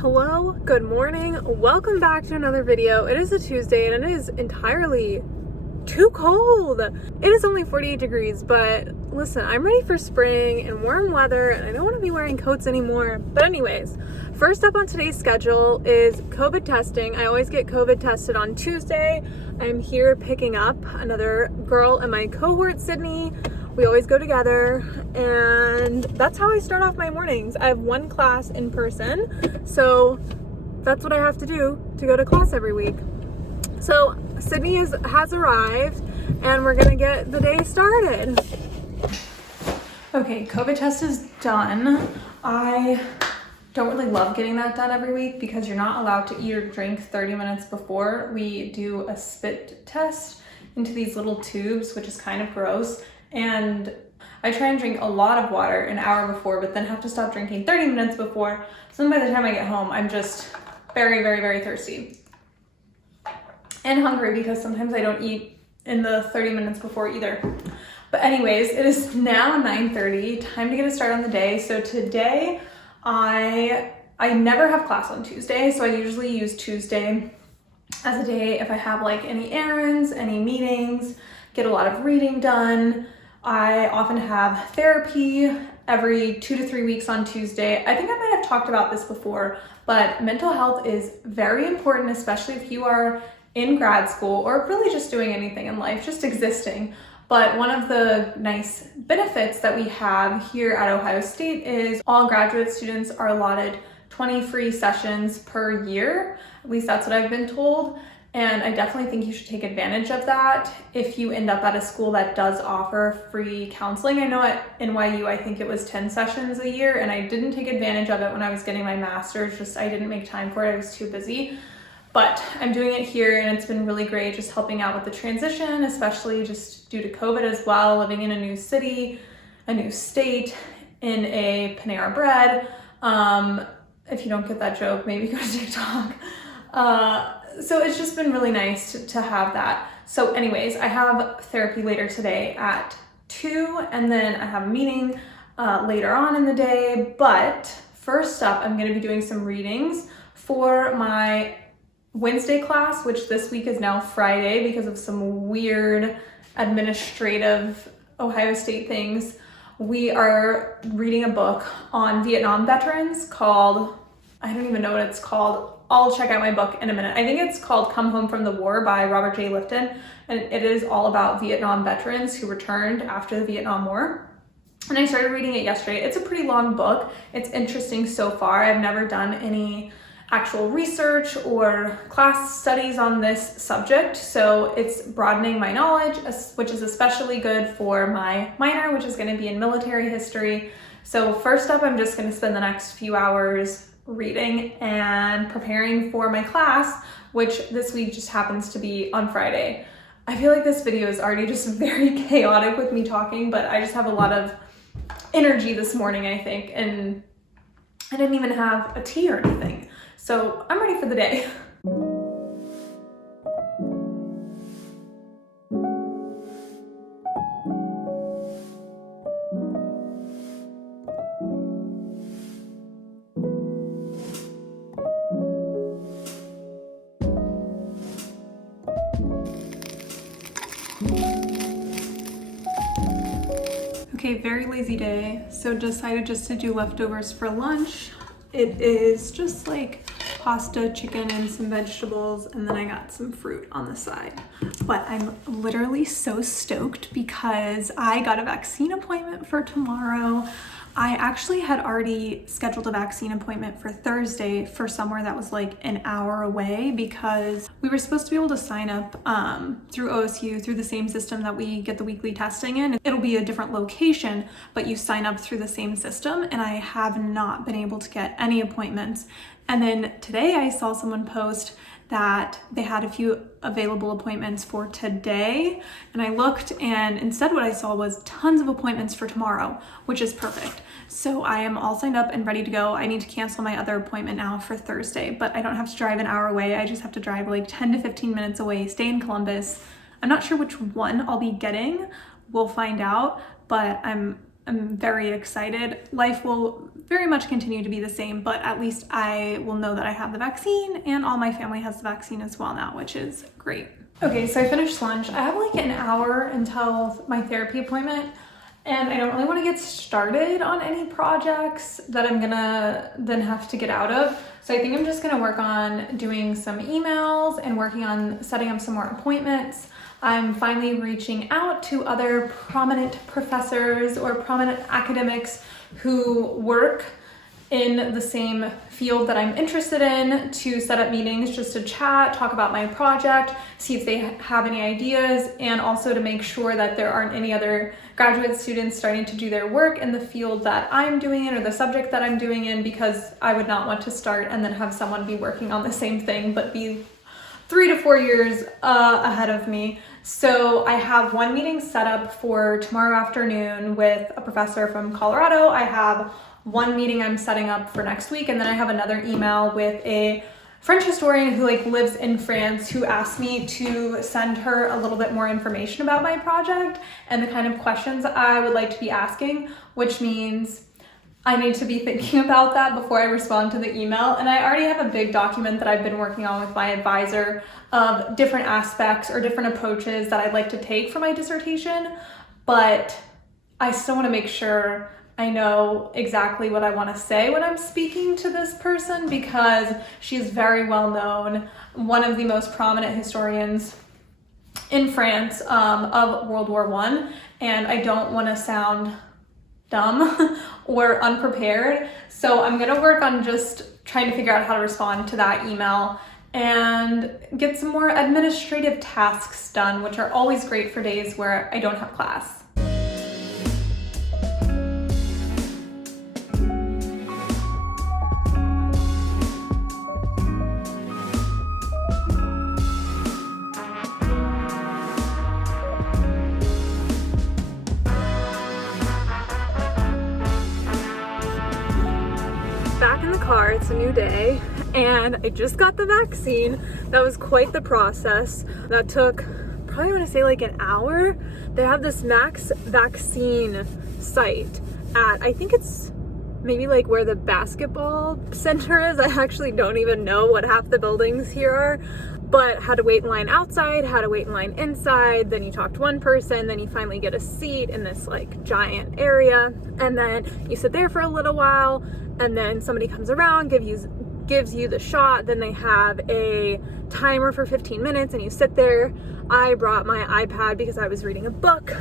Hello, good morning, welcome back to another video. It is a Tuesday and it is entirely too cold. It is only 48 degrees, but listen, I'm ready for spring and warm weather and I don't want to be wearing coats anymore. But anyways, first up on today's schedule is COVID testing. I always get COVID tested on Tuesday. I'm here picking up another girl in my cohort, Sydney. We always go together, and that's how I start off my mornings. I have one class in person, so that's what I have to do to go to class every week. So Sydney has arrived, and we're gonna get the day started. Okay, COVID test is done. I don't really love getting that done every week because you're not allowed to eat or drink 30 minutes before. We do a spit test into these little tubes, which is kind of gross. And I try and drink a lot of water an hour before, but then have to stop drinking 30 minutes before. So then by the time I get home, I'm just very, very, very thirsty and hungry because sometimes I don't eat in the 30 minutes before either. But anyways, it is now 9:30, time to get a start on the day. So today I never have class on Tuesday, so I usually use Tuesday as a day if I have like any errands, any meetings, get a lot of reading done. I often have therapy every 2 to 3 weeks on Tuesday. I think I might have talked about this before, but mental health is very important, especially if you are in grad school or really just doing anything in life, just existing. But one of the nice benefits that we have here at Ohio State is all graduate students are allotted 20 free sessions per year. At least that's what I've been told. And I definitely think you should take advantage of that if you end up at a school that does offer free counseling. I know at NYU, I think it was 10 sessions a year, and I didn't take advantage of it when I was getting my master's, just I didn't make time for it, I was too busy. But I'm doing it here and it's been really great just helping out with the transition, especially just due to COVID as well, living in a new city, a new state, in a Panera Bread. If you don't get that joke, maybe go to TikTok. So it's just been really nice to have that. So anyways, I have therapy later today at 2, and then I have a meeting later on in the day. But first up, I'm gonna be doing some readings for my Wednesday class, which this week is now Friday because of some weird administrative Ohio State things. We are reading a book on Vietnam veterans called, I don't even know what it's called. I'll check out my book in a minute. I think it's called Come Home from the War by Robert J. Lifton, and it is all about Vietnam veterans who returned after the Vietnam War. And I started reading it yesterday. It's a pretty long book. It's interesting so far. I've never done any actual research or class studies on this subject, so it's broadening my knowledge, which is especially good for my minor, which is going to be in military history. So first up, I'm just going to spend the next few hours reading and preparing for my class, which this week just happens to be on Friday. I feel like this video is already just very chaotic with me talking, but I just have a lot of energy this morning, I think, and I didn't even have a tea or anything. So I'm ready for the day. Okay, very lazy day, so decided just to do leftovers for lunch. It is just like pasta, chicken, and some vegetables, and then I got some fruit on the side. But I'm literally so stoked because I got a vaccine appointment for tomorrow. I actually had already scheduled a vaccine appointment for Thursday for somewhere that was like an hour away because we were supposed to be able to sign up through OSU, through the same system that we get the weekly testing in. It'll be a different location, but you sign up through the same system, and I have not been able to get any appointments. And then today I saw someone post that they had a few available appointments for today, and I looked, and instead what I saw was tons of appointments for tomorrow, which is perfect. So I am all signed up and ready to go. I need to cancel my other appointment now for Thursday, but I don't have to drive an hour away. I just have to drive like 10 to 15 minutes away, stay in Columbus. I'm not sure which one I'll be getting. We'll find out, but I'm very excited. Life will very much continue to be the same, but at least I will know that I have the vaccine, and all my family has the vaccine as well now, which is great. Okay, so I finished lunch. I have like an hour until my therapy appointment, and I don't really want to get started on any projects that I'm gonna then have to get out of. So I think I'm just gonna work on doing some emails and working on setting up some more appointments. I'm finally reaching out to other prominent professors or prominent academics who work in the same field that I'm interested in to set up meetings just to chat, talk about my project, see if they have any ideas, and also to make sure that there aren't any other graduate students starting to do their work in the field that I'm doing in or the subject that I'm doing in, because I would not want to start and then have someone be working on the same thing but be 3 to 4 years ahead of me. So I have one meeting set up for tomorrow afternoon with a professor from Colorado. I have one meeting I'm setting up for next week, and then I have another email with a French historian who lives in France, who asked me to send her a little bit more information about my project and the kind of questions I would like to be asking, which means I need to be thinking about that before I respond to the email. And I already have a big document that I've been working on with my advisor of different aspects or different approaches that I'd like to take for my dissertation, but I still want to make sure I know exactly what I want to say when I'm speaking to this person, because she's very well known, one of the most prominent historians in France of World War I, and I don't want to sound dumb or unprepared. So I'm gonna work on just trying to figure out how to respond to that email and get some more administrative tasks done, which are always great for days where I don't have class. Back in the car, it's a new day, and I just got the vaccine. That was quite the process. That took probably, I want to say an hour. They have this max vaccine site at, I think it's maybe where the basketball center is. I actually don't even know what half the buildings here are, but had to wait in line outside, had to wait in line inside, then you talk to one person, then you finally get a seat in this giant area, and then you sit there for a little while, and then somebody comes around, gives you the shot, then they have a timer for 15 minutes and you sit there. I brought my iPad because I was reading a book,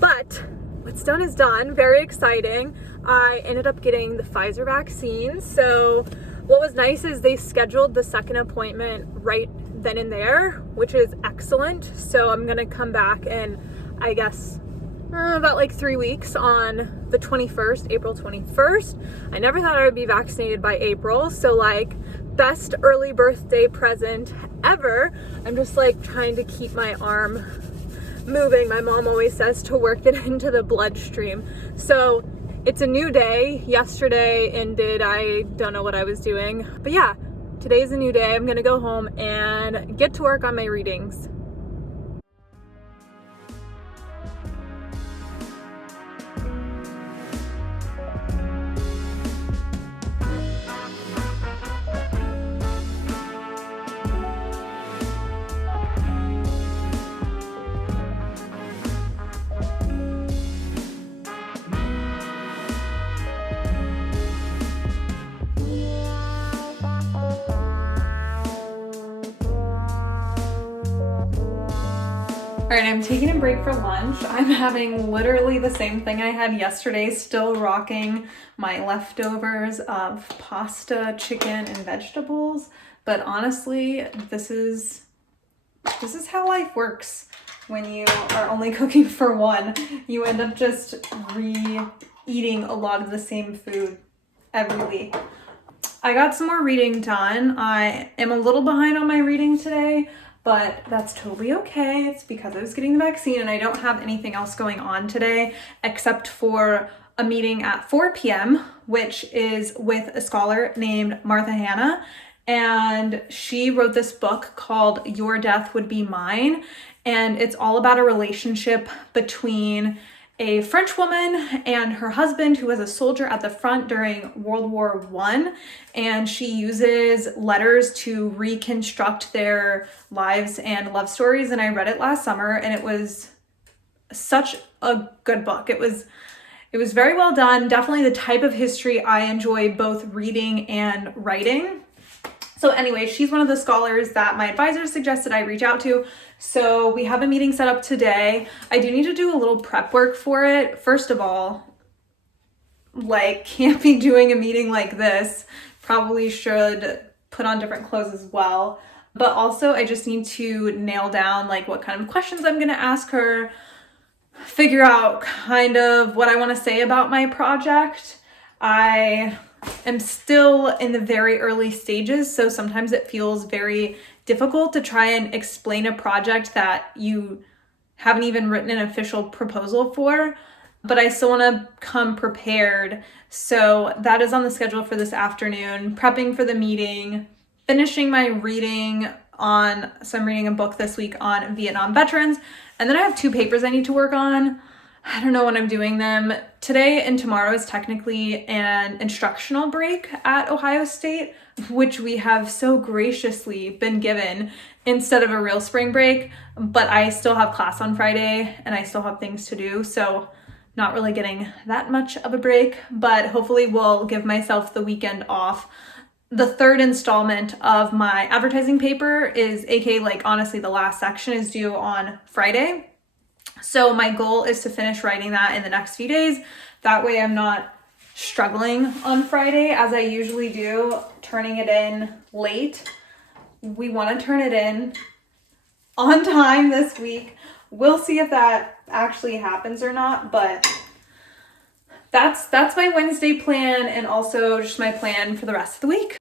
but what's done is done. Very exciting. I ended up getting the Pfizer vaccine. So what was nice is they scheduled the second appointment right then and there, which is excellent. So I'm gonna come back in, I guess, about 3 weeks on the 21st, April 21st. I never thought I would be vaccinated by April. So best early birthday present ever. I'm just trying to keep my arm moving. My mom always says to work it into the bloodstream. So it's a new day. Yesterday ended, I don't know what I was doing, but yeah, today's a new day. I'm gonna go home and get to work on my readings. All right, I'm taking a break for lunch. I'm having literally the same thing I had yesterday, still rocking my leftovers of pasta, chicken, and vegetables. But honestly, this is how life works when you are only cooking for one. You end up just re-eating a lot of the same food every week. I got some more reading done. I am a little behind on my reading today, but that's totally okay. It's because I was getting the vaccine and I don't have anything else going on today except for a meeting at 4 p.m., which is with a scholar named Martha Hanna. And she wrote this book called Your Death Would Be Mine. And it's all about a relationship between a French woman and her husband who was a soldier at the front during World War I, and she uses letters to reconstruct their lives and love stories. And I read it last summer, and it was such a good book. It was very well done. Definitely the type of history I enjoy both reading and writing. So anyway, she's one of the scholars that my advisor suggested I reach out to. So we have a meeting set up today. I do need to do a little prep work for it. First of all, can't be doing a meeting like this. Probably should put on different clothes as well. But also I just need to nail down what kind of questions I'm gonna ask her, figure out kind of what I want to say about my project. I am still in the very early stages, so sometimes it feels very difficult to try and explain a project that you haven't even written an official proposal for, but I still want to come prepared. So that is on the schedule for this afternoon, prepping for the meeting, finishing my reading so I'm reading a book this week on Vietnam veterans, and then I have 2 papers I need to work on. I don't know when I'm doing them. Today and tomorrow is technically an instructional break at Ohio State, which we have so graciously been given instead of a real spring break, but I still have class on Friday and I still have things to do, so not really getting that much of a break, but hopefully will give myself the weekend off. The 3rd installment of my advertising paper is, aka honestly the last section, is due on Friday. So my goal is to finish writing that in the next few days. That way I'm not struggling on Friday as I usually do, turning it in late. We want to turn it in on time this week. We'll see if that actually happens or not, but that's my Wednesday plan, and also just my plan for the rest of the week.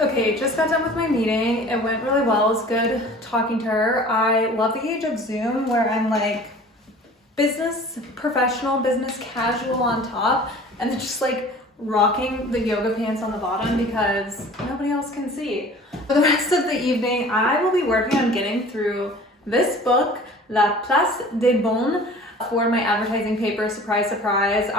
Okay, just got done with my meeting. It went really well. It was good talking to her. I love the age of Zoom where I'm business professional, business casual on top, and then just rocking the yoga pants on the bottom because nobody else can see. For the rest of the evening, I will be working on getting through this book, La Place des Bonnes, for my advertising paper. Surprise, surprise.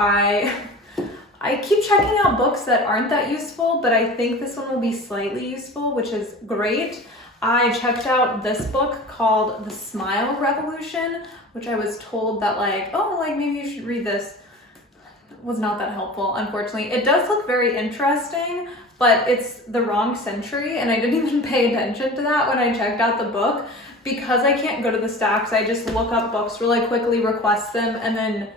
I keep checking out books that aren't that useful, but I think this one will be slightly useful, which is great. I checked out this book called The Smile Revolution, which I was told that maybe you should read this. It was not that helpful, unfortunately. It does look very interesting, but it's the wrong century, and I didn't even pay attention to that when I checked out the book. Because I can't go to the stacks, I just look up books really quickly, request them, and then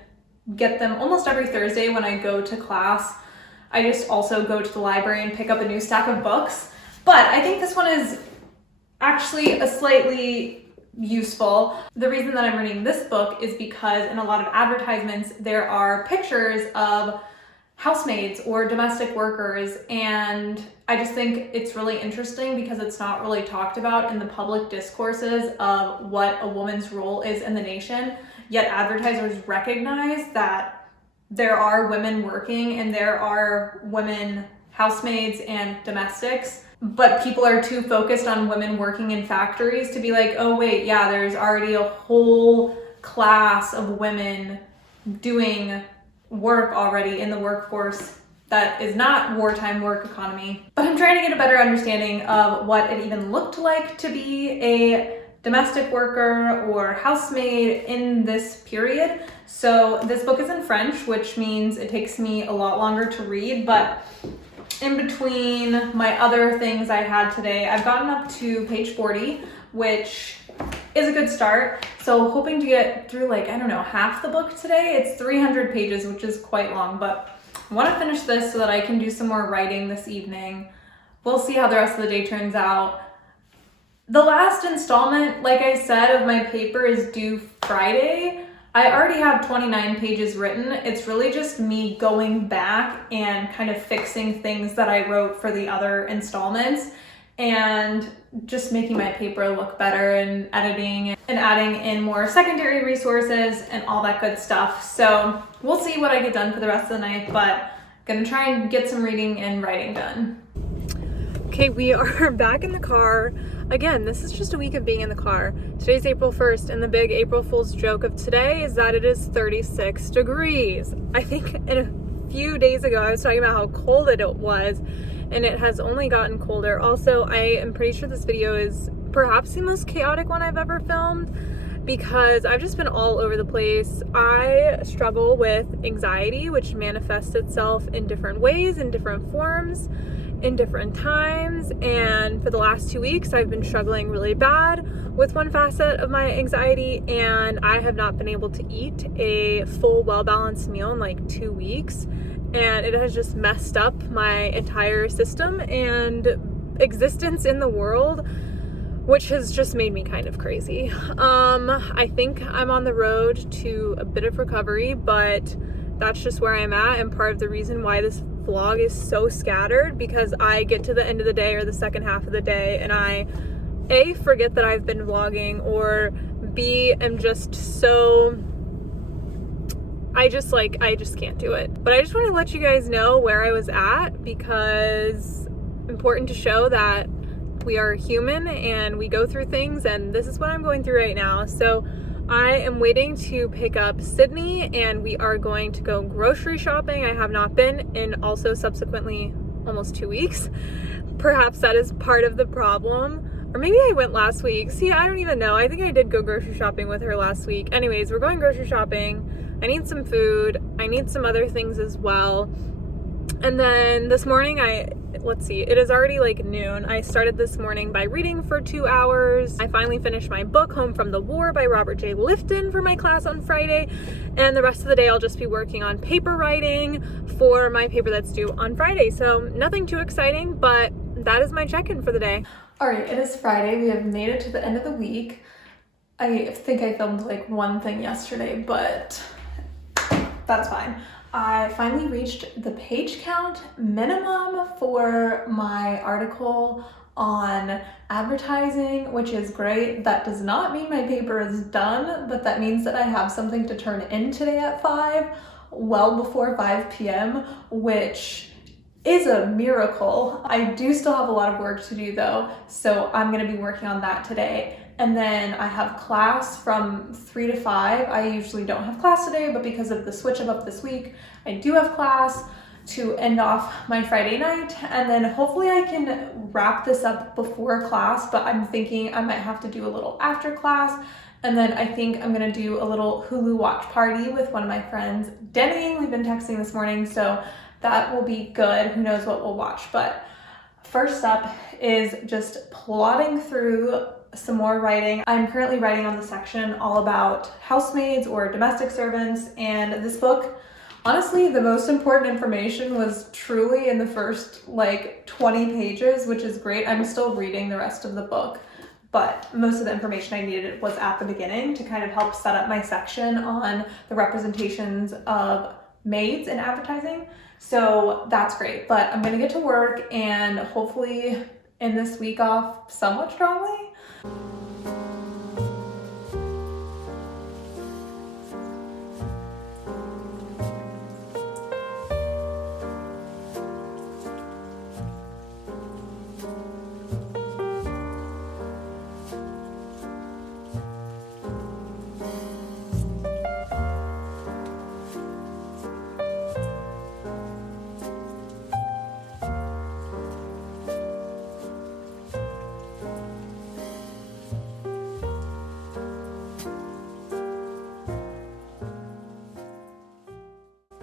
get them almost every Thursday when I go to class. I just also go to the library and pick up a new stack of books. But I think this one is actually a slightly useful. The reason that I'm reading this book is because in a lot of advertisements, there are pictures of housemaids or domestic workers, and I just think it's really interesting because it's not really talked about in the public discourses of what a woman's role is in the nation. Yet advertisers recognize that there are women working and there are women housemaids and domestics, but people are too focused on women working in factories to be oh wait, yeah, there's already a whole class of women doing work already in the workforce that is not wartime work economy. But I'm trying to get a better understanding of what it even looked like to be a domestic worker or housemaid in this period. So this book is in French, which means it takes me a lot longer to read, but in between my other things I had today, I've gotten up to page 40, which is a good start. So hoping to get through half the book today. It's 300 pages, which is quite long, but I want to finish this so that I can do some more writing this evening. We'll see how the rest of the day turns out. The last installment, like I said, of my paper is due Friday. I already have 29 pages written. It's really just me going back and kind of fixing things that I wrote for the other installments and just making my paper look better and editing and adding in more secondary resources and all that good stuff. So we'll see what I get done for the rest of the night, but gonna try and get some reading and writing done. Okay, we are back in the car. Again, this is just a week of being in the car. Today's April 1st, and the big April Fool's joke of today is that it is 36 degrees. I think in a few days ago, I was talking about how cold it was, and it has only gotten colder. Also, I am pretty sure this video is perhaps the most chaotic one I've ever filmed because I've just been all over the place. I struggle with anxiety, which manifests itself in different ways, in different forms, in different times, and for the last 2 weeks I've been struggling really bad with one facet of my anxiety, and I have not been able to eat a full well-balanced meal in like 2 weeks, and it has just messed up my entire system and existence in the world, which has just made me kind of crazy. I think I'm on the road to a bit of recovery, but that's just where I'm at, and part of the reason why this vlog is so scattered, because I get to the end of the day or the second half of the day and I A, forget that I've been vlogging, or B, am just so, I just can't do it. But I just want to let you guys know where I was at, because important to show that we are human and we go through things, and this is what I'm going through right now. So I am waiting to pick up Sydney, and we are going to go grocery shopping. I have not been in also subsequently almost 2 weeks. Perhaps that is part of the problem. Or maybe I went last week. See, I don't even know. I think I did go grocery shopping with her last week. Anyways, we're going grocery shopping. I need some food. I need some other things as well. And then this morning let's see, it is already like noon. I started this morning by reading for 2 hours. I finally finished my book, Home from the War by Robert J. Lifton, for my class on Friday. And the rest of the day I'll just be working on paper writing for my paper that's due on Friday. So nothing too exciting, but that is my check-in for the day. All right, it is Friday. We have made it to the end of the week. I think I filmed like one thing yesterday, but that's fine. I finally reached the page count minimum for my article on advertising, which is great. That does not mean my paper is done, but that means that I have something to turn in today at 5, well before 5 p.m., which is a miracle. I do still have a lot of work to do though, so I'm gonna be working on that today. And then I have class from 3 to 5. I usually don't have class today, but because of the switch up this week, I do have class to end off my Friday night. And then hopefully I can wrap this up before class, but I'm thinking I might have to do a little after class. And then I think I'm gonna do a little Hulu watch party with one of my friends, Denny. We've been texting this morning, so that will be good. Who knows what we'll watch. But first up is just plodding through some more writing. I'm currently writing on the section all about housemaids or domestic servants, and this book, honestly, the most important information was truly in the first like 20 pages, which is great. I'm still reading the rest of the book, but most of the information I needed was at the beginning to kind of help set up my section on the representations of maids in advertising. So that's great, but I'm gonna get to work and hopefully end this week off somewhat strongly.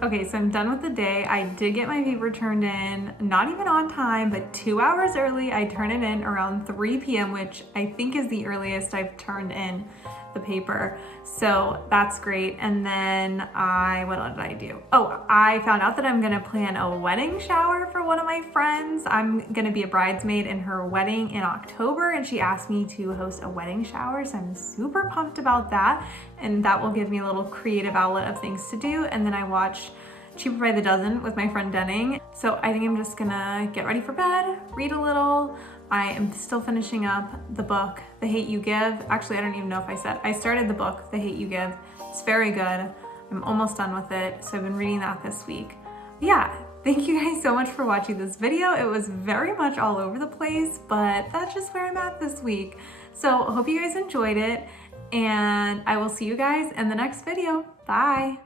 Okay, so I'm done with the day. I did get my paper turned in, not even on time, but 2 hours early. I turned it in around 3 p.m., which I think is the earliest I've turned in the paper. So that's great. And then what did I do? Oh, I found out that I'm gonna plan a wedding shower for one of my friends. I'm gonna be a bridesmaid in her wedding in October, and she asked me to host a wedding shower, so I'm super pumped about that. and that will give me a little creative outlet of things to do. And then I watch Cheaper by the Dozen with my friend Denning. So I think I'm just gonna get ready for bed, read a little. I am still finishing up the book, The Hate You Give. Actually, I don't even know if I started the book, The Hate You Give. It's very good. I'm almost done with it. So I've been reading that this week. Yeah, thank you guys so much for watching this video. It was very much all over the place, but that's just where I'm at this week. So I hope you guys enjoyed it, and I will see you guys in the next video. Bye.